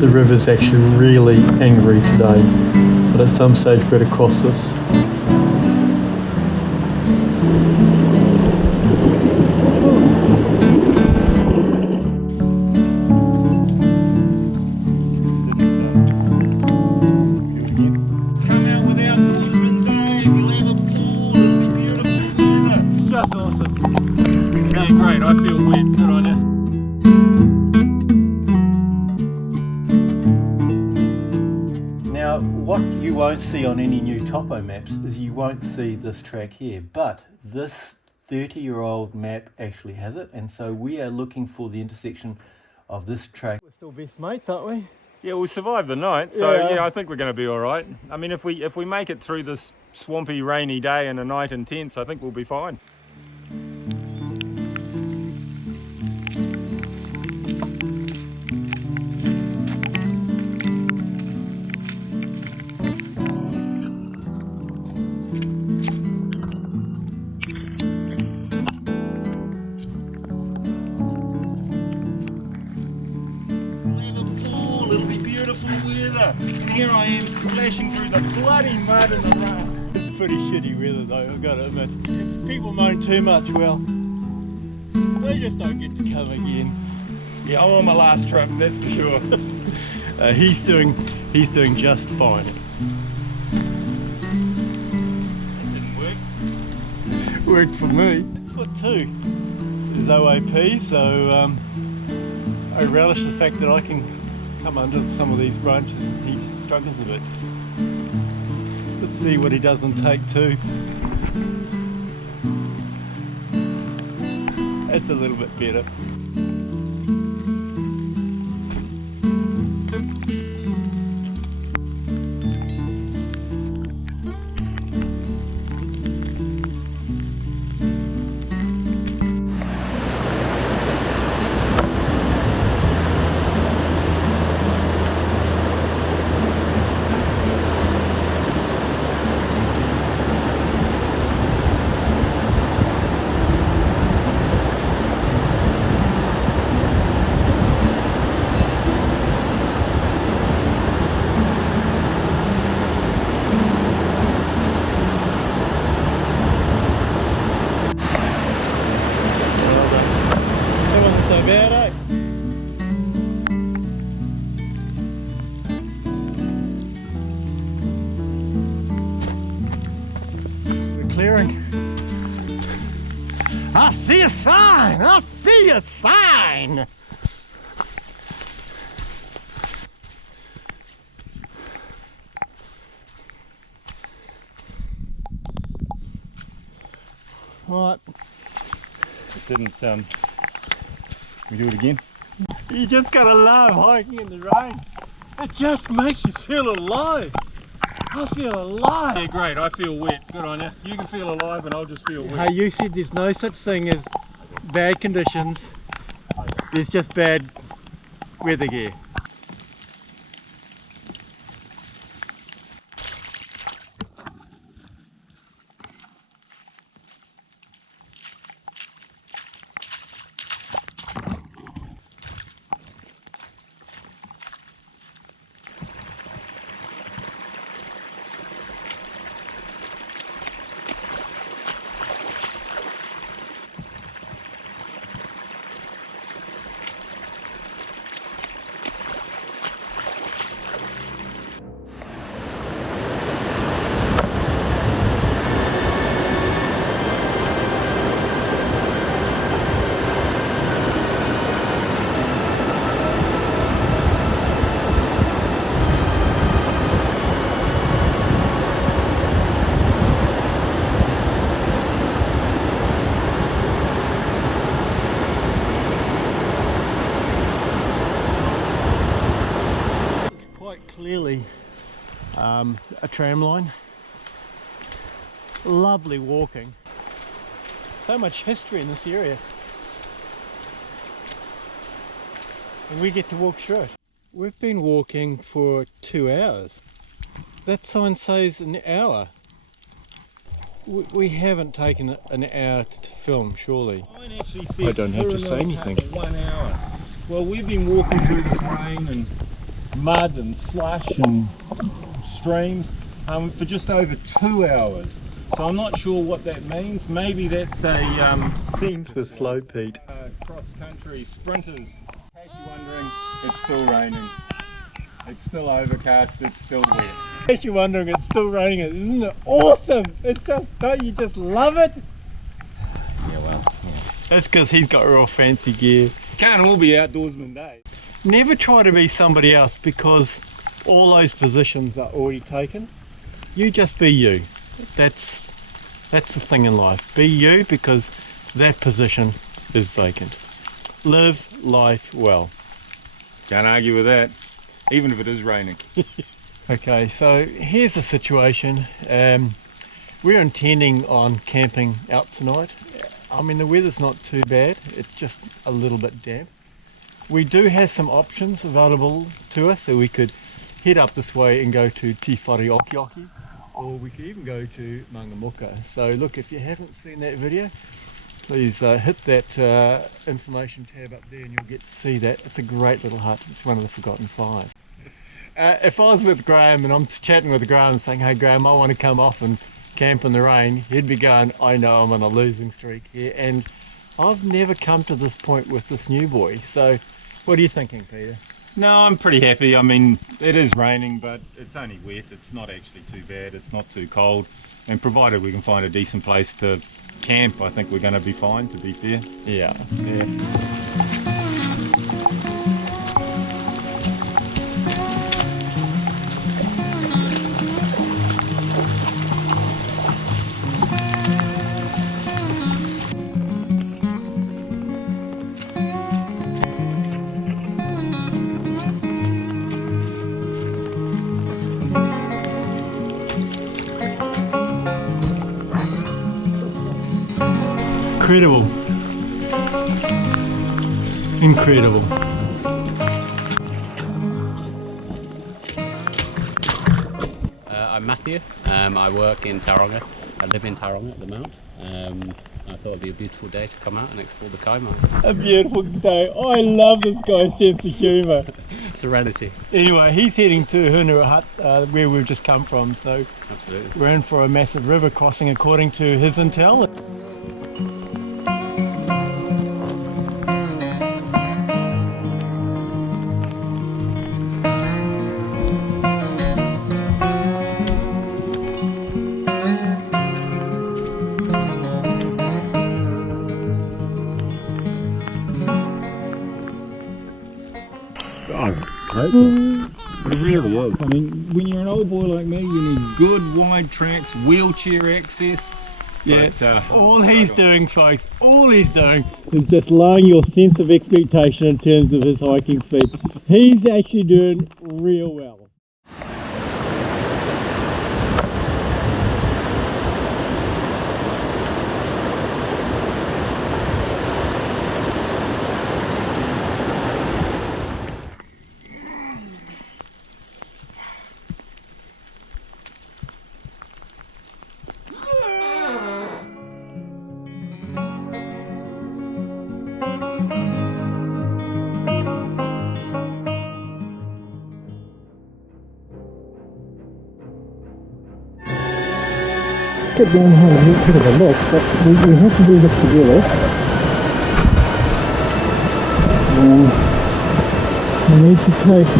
The river's actually really angry today, but at some stage we've got to cross this. Come out with Outdoorsman, Dave. You'll have a pool. It'll be beautiful weather. Just awesome. Yeah, great. I feel wet. Good on you. Now, what you won't see on any new topo maps is you won't see this track here, but this 30-year-old map actually has it, and so we are looking for the intersection of this track. We're still best mates, aren't we? Yeah, we'll survive the night, so yeah, I think we're going to be all right. I mean, if we make it through this swampy, rainy day and a night in tents, I think we'll be fine. It'll be beautiful weather. And here I am splashing through the bloody mud in the rain. It's pretty shitty weather though, I've got to admit. If people moan too much, well, they just don't get to come again. Yeah, I'm on my last trip, that's for sure. He's doing just fine. That didn't work. Worked for me. Foot 2 is OAP, so I relish the fact that I can come under some of these branches and he struggles a bit. Let's see what he does on take 2. That's a little bit better. So bad, eh? We're clearing. I see a sign! I see a sign! Right. It didn't, we do it again? You just gotta love hiking in the rain. It just makes you feel alive. I feel alive. Yeah, great. I feel wet. Good on you. You can feel alive and I'll just feel wet. Hey, you said there's no such thing as bad conditions. There's just bad weather gear. Clearly a tram line. Lovely walking. So much history in this area. And we get to walk through it. We've been walking for 2 hours. That sign says an hour. We haven't taken an hour to film, surely. I don't have to say anything. 1 hour. Well, we've been walking through this rain and mud and slush and streams for just over 2 hours. So I'm not sure what that means. Maybe that's a Means for slow Pete. cross-country sprinters. In case you're wondering, it's still raining. It's still overcast. It's still wet. In case you're wondering, it's still raining. Isn't it awesome? It's just, don't you just love it? Yeah, well, That's because he's got real fancy gear. can't all be Outdoorsman Day. Never try to be somebody else because all those positions are already taken. You just be you. That's the thing in life. Be you because that position is vacant. Live life well. Can't argue with that, even if it is raining. Okay, so here's the situation. We're intending on camping out tonight. I mean, the weather's not too bad. It's just a little bit damp. We do have some options available to us, so we could head up this way and go to Te Whareokioki, or we could even go to Mangaputa. So look, if you haven't seen that video, please hit that information tab up there and you'll get to see that. It's a great little hut. It's one of the Forgotten Five. If I was with Graham and I'm chatting with Graham saying, hey Graham, I want to come off and camp in the rain, he'd be going, I know I'm on a losing streak here, and I've never come to this point with this new boy. So what are you thinking, Peter? No, I'm pretty happy. I mean, it is raining, but it's only wet. It's not actually too bad. It's not too cold. And provided we can find a decent place to camp, I think we're going to be fine, to be fair. Yeah. Incredible. Incredible. I'm Matthew. I work in Tauranga. I live in Tauranga at the moment. I thought it'd be a beautiful day to come out and explore the Kaimai. A beautiful day. I love this guy's sense of humour. Serenity. Anyway, he's heading to Hurunui Hut, where we've just come from. So Absolutely. we're in for a massive river crossing according to his intel. It really is. I mean, when you're an old boy like me, you need good wide tracks, wheelchair access. Yeah, But, all he's doing, folks, all he's doing is just lowering your sense of expectation in terms of his hiking speed. He's actually doing real well. Get down here and have a bit of a look, but we have to do this together. We need to take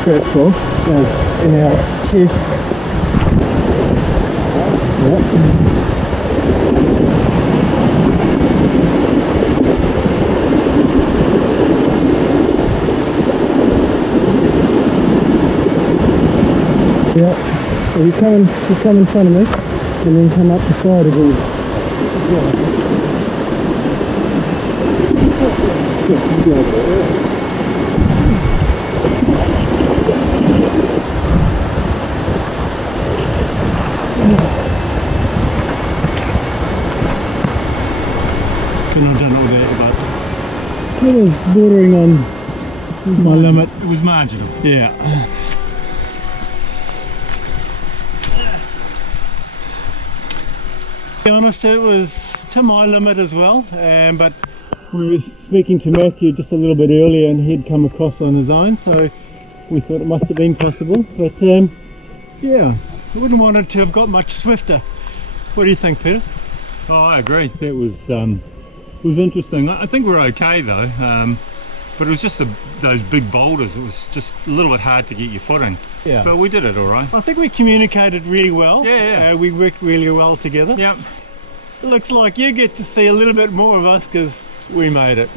straps off in our chest. Yeah. So you come in front of me and then come up the side again. Couldn't have done all that, but it was bordering on my limit. it was marginal. Yeah. To be honest, it was to my limit as well, but We were speaking to Matthew just a little bit earlier and he'd come across on his own, so we thought it must have been possible. But yeah, I wouldn't want it to have got much swifter. What do you think, Peter? Oh, I agree. That was interesting. I think we're okay though, but it was just those big boulders. It was just a little bit hard to get your footing. Yeah. But we did it all right. I think we communicated really well. Yeah. We worked really well together. Yep. It looks like you get to see a little bit more of us because we made it.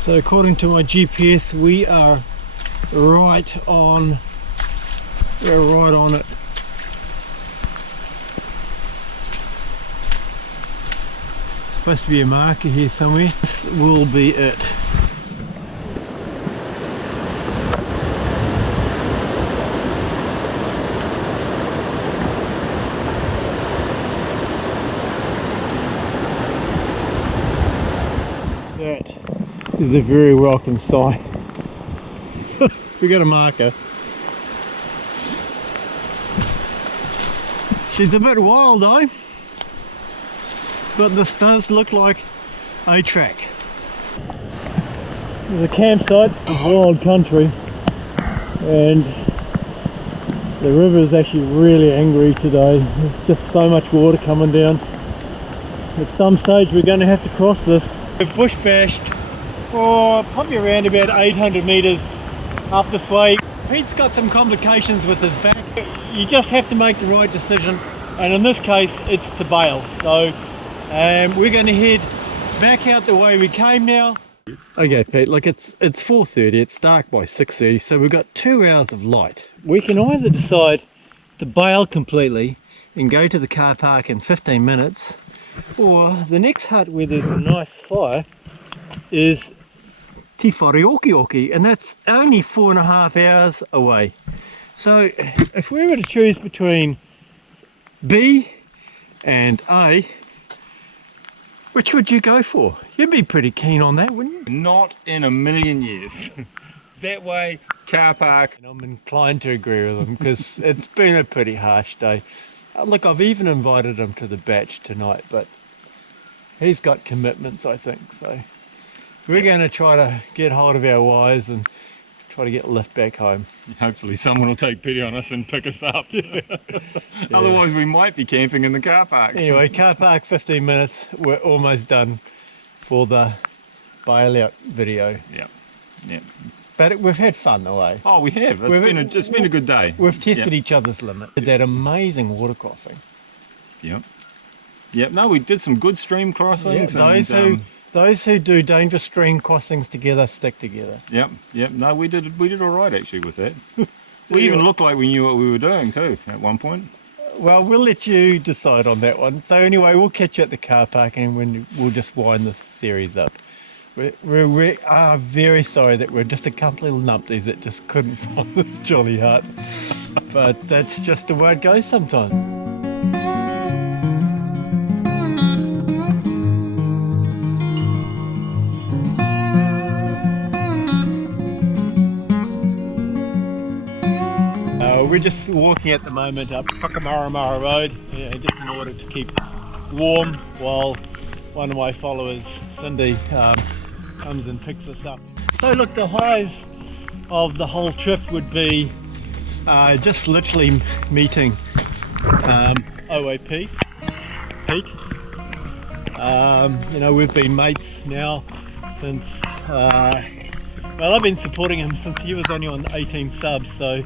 So according to my GPS, we are right on it. Supposed to be a marker here somewhere. This will be it. That is a very welcome sight. We got a marker. She's a bit wild though, but this does look like a track. There's a campsite of wild country, and the river is actually really angry today. There's just so much water coming down. At some stage we're going to have to cross this. We've bush bashed for probably around about 800 metres up this way. Pete's got some complications with his back. You just have to make the right decision, and in this case it's to bail. So we're going to head back out the way we came now. Okay Pete, look, it's 4:30, it's dark by 6:30, so we've got 2 hours of light. We can either decide to bail completely and go to the car park in 15 minutes, or the next hut where there's a nice fire is Te Whareokioki, and that's only 4.5 hours away. So if we were to choose between B and A, which would you go for? You'd be pretty keen on that, wouldn't you? Not in a million years. That way, car park. And I'm inclined to agree with him because it's been a pretty harsh day. Look, I've even invited him to the batch tonight, but he's got commitments, I think. So we're going to try to get hold of our wires and try to get a lift back home. Hopefully someone will take pity on us and pick us up. Otherwise we might be camping in the car park. Anyway, car park 15 minutes. We're almost done for the bailout video. Yeah. But we've had fun though, eh? Oh, we have. It's been a good day. We've tested each other's limit. That amazing water crossing. Yep. No, we did some good stream crossings. Yeah, those who do dangerous stream crossings together stick together. Yep. No, we did all right actually with that. We even looked like we knew what we were doing too at one point. Well, we'll let you decide on that one. So anyway, we'll catch you at the car park and we'll just wind this series up. We are very sorry that we're just a couple of little numpties that just couldn't find this jolly hut. But that's just the way it goes sometimes. We're just walking at the moment up Whakamaramara Road, just in order to keep warm while one of my followers, Cindy, comes and picks us up. So look, the highs of the whole trip would be just literally meeting OAP, Pete. We've been mates now since, well, I've been supporting him since he was only on 18 subs, so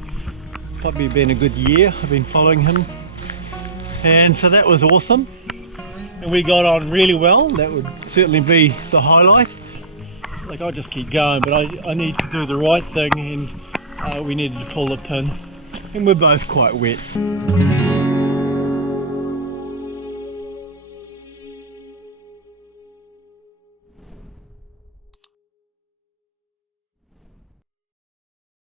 probably been a good year. I've been following him, and so that was awesome, and we got on really well. That would certainly be the highlight. Like, I'll just keep going, but I need to do the right thing, and we needed to pull the pin, and we're both quite wet.